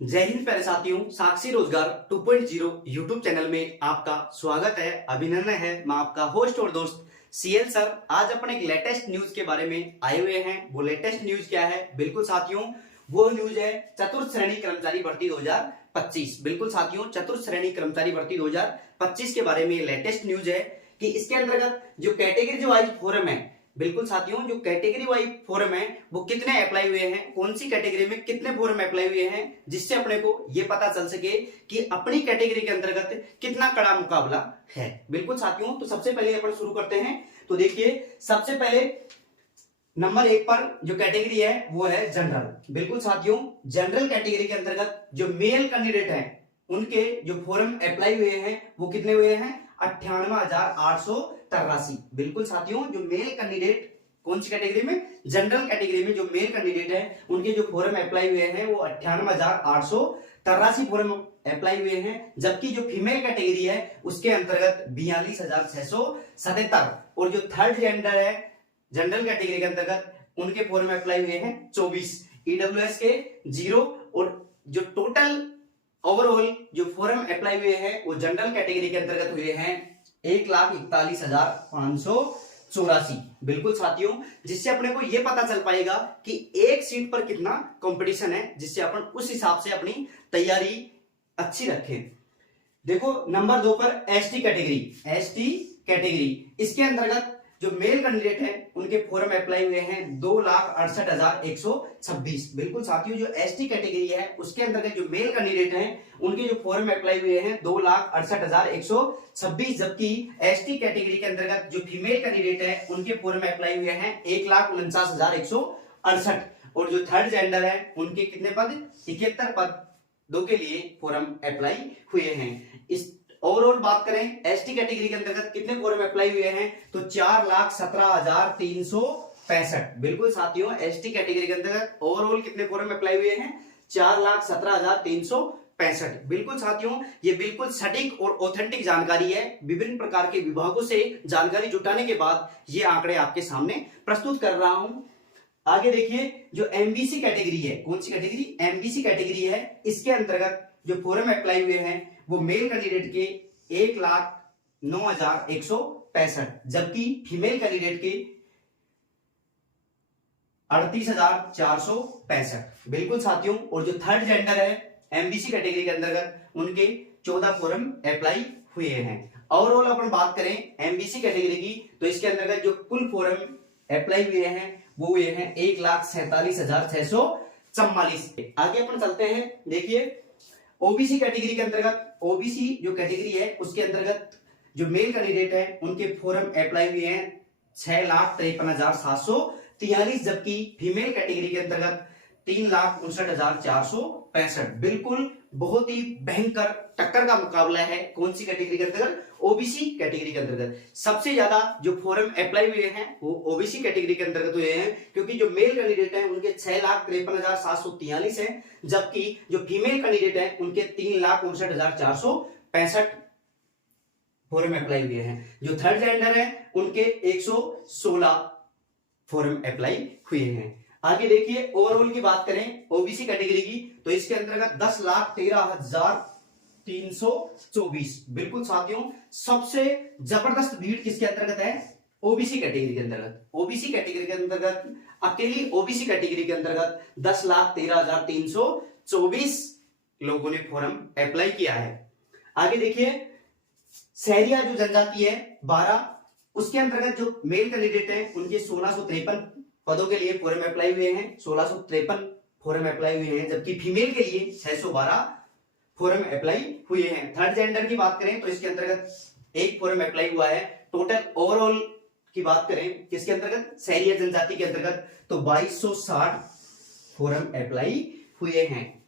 जय हिंद प्यारे साथियों, साक्षी रोजगार 2.0 यूट्यूब चैनल में आपका स्वागत है, अभिनंदन है। मैं आपका होस्ट और दोस्त सीएल सर। आज अपन एक लेटेस्ट न्यूज के बारे में आए हुए हैं। वो लेटेस्ट न्यूज क्या है? बिल्कुल साथियों, वो न्यूज है चतुर्थ श्रेणी कर्मचारी भर्ती 2025। बिल्कुल साथियों, चतुर्थ श्रेणी कर्मचारी भर्ती 2025 के बारे में लेटेस्ट न्यूज है कि इसके अंतर्गत जो कैटेगरी वाइज फॉर्म है, बिल्कुल साथियों, जो कैटेगरी वाइज फॉर्म है वो कितने अप्लाई हुए हैं, कौन सी कैटेगरी में कितने फॉर्म अप्लाई हुए हैं, जिससे अपने को ये पता चल सके कि अपनी कैटेगरी के अंतर्गत कितना कड़ा मुकाबला है। बिल्कुल साथियों, तो सबसे पहले अपन शुरू करते हैं। तो देखिए, सबसे पहले नंबर 1 पर जो कैटेगरी है वो है जनरल। बिल्कुल साथियों, जनरल कैटेगरी के अंतर्गत जो मेल कैंडिडेट हैं उनके जो फॉर्म अप्लाई हुए हैं वो कितने हुए हैं? 98,883। बिल्कुल साथियों, जो मेल कैंडिडेट कौन सी कैटेगरी में? जनरल कैटेगरी में जो मेल कैंडिडेट है उनके जो फॉर्म अप्लाई हुए हैं वो 98,883 फॉर्म अप्लाई हुए हैं। जबकि जो फीमेल कैटेगरी है उसके अंतर्गत 42,677 और जो थर्ड जेंडर है जनरल कैटेगरी के अंतर्गत उनके फॉर्म अप्लाई हुए हैं 24, ईडब्ल्यूएस के 0 और जो टोटल ओवरऑल जो फॉर्म अप्लाई हुए हैं वो जनरल कैटेगरी के अंतर्गत हुए हैं 1,41,584। बिल्कुल साथियों, जिससे अपने को यह पता चल पाएगा कि एक सीट पर कितना कंपटीशन है, जिससे अपन उस हिसाब से अपनी तैयारी अच्छी रखें। देखो, नंबर 2 पर एसटी कैटेगरी, इसके अंतर्गत जो मेल कैंडिडेट हैं उनके फॉर्म अप्लाई हुए हैं 2,68,126। बिल्कुल साथियों, जो एसटी कैटेगरी है उसके अंतर्गत जो मेल कैंडिडेट हैं उनके जो फॉर्म अप्लाई हुए हैं 2,68,126। जबकि एसटी कैटेगरी के अंतर्गत जो फीमेल कैंडिडेट है उनके फॉर्म अप्लाई हुए हैं 1,49,168 और जो थर्ड जेंडर है उनके कितने पद? 71 पद दो के लिए फॉर्म अप्लाई हुए हैं। इस ओवरऑल बात करें एसटी कैटेगरी के अंतर्गत कितने फॉर्म अप्लाई हुए हैं तो 4,17,365। बिल्कुल साथियों, एसटी कैटेगरी के अंतर्गत ओवरऑल कितने फॉर्म अप्लाई हुए हैं? 4,17,365। बिल्कुल साथियों, ये बिल्कुल सटीक और ऑथेंटिक जानकारी है। विभिन्न प्रकार के विभागों से जानकारी जुटाने के बाद ये आंकड़े आपके सामने प्रस्तुत कर रहा हूं। आगे देखिए, जो एमबीसी कैटेगरी है, कौन सी कैटेगरी? एमबीसी कैटेगरी है। इसके अंतर्गत जो फॉर्म अप्लाई हुए हैं वो मेल कैंडिडेट के 1,09,165, जबकि फीमेल कैंडिडेट के 38,465। बिल्कुल साथियों, और जो थर्ड जेंडर है एमबीसी कैटेगरी के अंतर्गत उनके 14 फॉर्म अप्लाई हुए हैं। ओवरऑल अपन बात करें एमबीसी कैटेगरी की तो इसके अंतर्गत जो कुल फॉर्म अप्लाई हुए हैं वो हुए हैं 1,47,644। आगे अपन चलते हैं। देखिए, ओबीसी कैटेगरी के अंतर्गत, ओबीसी जो कैटेगरी है उसके अंतर्गत जो मेल कैंडिडेट है उनके फॉर्म अप्लाई हुए हैं 6,53,743। जबकि फीमेल कैटेगरी के अंतर्गत 3,59,465। बिल्कुल बहुत ही भयंकर टक्कर का मुकाबला है। कौन सी कैटेगरी के अंतर्गत? ओबीसी कैटेगरी के अंतर्गत। सबसे ज्यादा जो फॉर्म अप्लाई हुए हैं वो ओबीसी कैटेगरी के अंतर्गत हुए हैं, क्योंकि जो मेल कैंडिडेट हैं उनके 6,53,743 हैं, जबकि जो फीमेल कैंडिडेट हैं उनके 3,59,465 फॉर्म अप्लाई हुए हैं। जो थर्ड जेंडर है उनके 116 फॉर्म अप्लाई हुए हैं। आगे देखिए, ओवरऑल की बात करें ओबीसी कैटेगरी की तो इसके अंतर्गत 10,13,324। बिल्कुल साथियों, सबसे जबरदस्त भीड़ किसके अंतर्गत है? ओबीसी कैटेगरी के अंतर्गत। ओबीसी कैटेगरी के अंतर्गत अकेली ओबीसी कैटेगरी के अंतर्गत 10,13,324 लोगों ने फॉर्म अप्लाई किया है। आगे देखिए, सहरिया जो जनजाति है 12, उसके अंतर्गत जो मेल कैंडिडेट है उनके 1653 पदों के लिए फॉर्म अप्लाई हुए हैं, 1653 फॉर्म अप्लाई हुए हैं, जबकि फीमेल के लिए 612 फॉर्म अप्लाई हुए हैं। थर्ड जेंडर की बात करें तो इसके अंतर्गत एक फॉर्म अप्लाई हुआ है। टोटल ओवरऑल की बात करें किसके अंतर्गत? सहरिया जनजाति के अंतर्गत तो 2260 फॉर्म अप्लाई हुए हैं।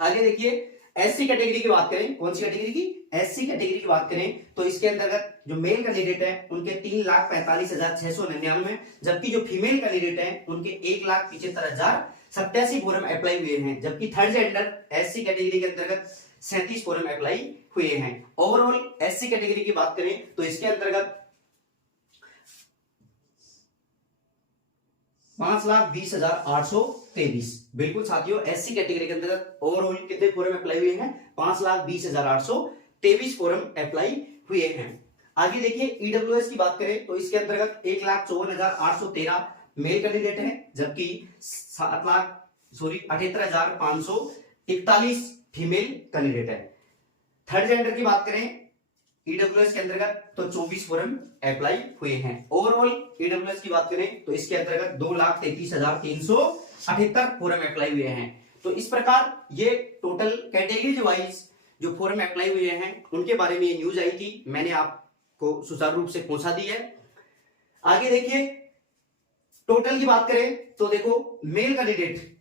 आगे देखिए, एससी कैटेगरी की बात करें, कौन सी कैटेगरी की? एससी कैटेगरी की बात करें तो इसके अंतर्गत जो मेल कैंडिडेट है उनके 3,45,699, जबकि जो फीमेल कैंडिडेट है उनके 1,75,087 फॉर्म अप्लाई हुए हैं, जबकि थर्ड जेंडर एससी कैटेगरी के अंतर्गत 37 फॉर्म अप्लाई हुए हैं। ओवरऑल एससी कैटेगरी की बात करें तो इसके अंतर्गत 5,20,823। बिल्कुल साथियों, एससी कैटेगरी के अंतर्गत ओवरऑल कितने फॉर्म अप्लाई हुए हैं? 5,20,823 फॉर्म अप्लाई हुए हैं। आगे देखिए ईडब्ल्यूएस की बात करें तो इसके अंतर्गत 1,54,813 मेल कैंडिडेट हैं, जबकि 78,541 फीमेल कैंडिडेट है। थर्ड जेंडर की बात करें ईडब्ल्यूएस के अंतर्गत तो 24 फॉर्म अप्लाई हुए हैं। ओवरऑल ईडब्ल्यूएस की बात करें तो इसके अंतर्गत 2,33,378 फॉर्म अप्लाई हुए हैं। तो इस प्रकार ये टोटल कैटेगरी वाइज जो फॉर्म अप्लाई हुए हैं उनके बारे में ये न्यूज आई थी, मैंने आपको सुचारू रूप से पहुंचा दी है। आगे देखिए टोटल की बात करें तो देखो मेल कैंडिडेट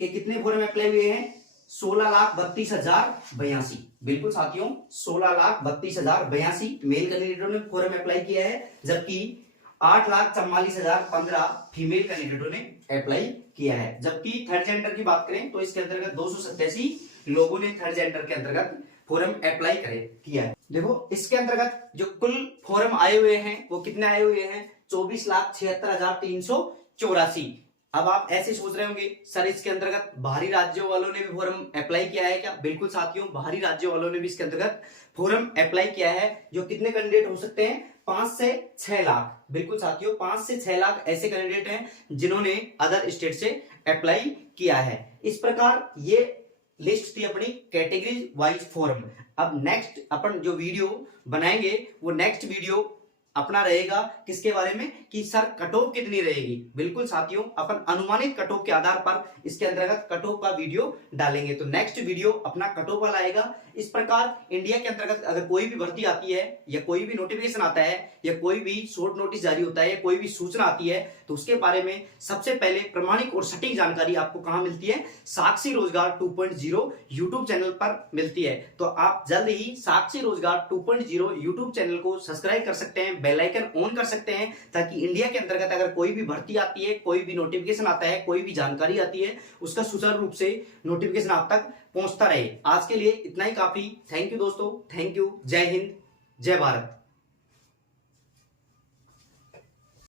के कितने फॉर्म अप्लाई हुए हैं? 16,32,082। बिल्कुल साथियों, 16,32,082 मेल कैंडिडेटों ने फॉर्म अप्लाई किया है, जबकि 8,44,015 फीमेल कैंडिडेटों ने अप्लाई किया है। जबकि थर्ड जेंडर की बात करें तो इसके अंतर्गत 287 लोगों ने थर्ड जेंडर के अंतर्गत फॉर्म अप्लाई किया है। देखो इसके अंतर्गत जो कुल फॉर्म आए हुए हैं वो कितने आए हुए हैं? 24,76,384। अब आप ऐसे सोच रहे होंगे सर इसके अंतर्गत बाहरी राज्यों वालों ने भी फॉर्म अप्लाई किया है क्या? बिल्कुल साथियों, बाहरी राज्यों वालों ने भी इसके अंतर्गत फॉर्म अप्लाई किया है। जो कितने कैंडिडेट हो सकते हैं? 5 से 6 लाख। बिल्कुल साथियों, 5 से 6 लाख ऐसे कैंडिडेट हैं जिन्होंने अदर स्टेट से अप्लाई किया है। इस प्रकार ये लिस्ट थी अपनी कैटेगरी वाइज फॉर्म। अब नेक्स्ट अपन जो वीडियो बनाएंगे वो नेक्स्ट वीडियो अपना रहेगा किसके बारे में कि सर कट ऑफ कितनी रहेगी। बिल्कुल साथियों, अपन अनुमानित कट ऑफ के आधार पर इसके अंतर्गत कट ऑफ का वीडियो डालेंगे। तो नेक्स्ट वीडियो अपना कट ऑफ वाला आएगा। इस प्रकार इंडिया के अंतर्गत अगर कोई भी भर्ती आती है या कोई भी नोटिफिकेशन आता है या कोई भी शॉर्ट नोटिस जारी होता है या कोई भी सूचना आती है तो उसके बारे में सबसे पहले प्रमाणिक और सटीक जानकारी आपको कहां मिलती है? साक्षी रोजगार 2.0 यूट्यूब चैनल पर मिलती है। तो आप जल्द ही साक्षी रोजगार 2.0 यूट्यूब चैनल को सब्सक्राइब कर सकते हैं, बेल आइकन ऑन कर सकते हैं, ताकि इंडिया के अंतर्गत अगर कोई भी भर्ती आती है, कोई भी नोटिफिकेशन आता है, कोई भी जानकारी आती है, उसका सुचारू रूप से नोटिफिकेशन आप तक पहुंचता रहे। आज के लिए इतना ही काफी। थैंक यू दोस्तों, थैंक यू। जय हिंद, जय भारत।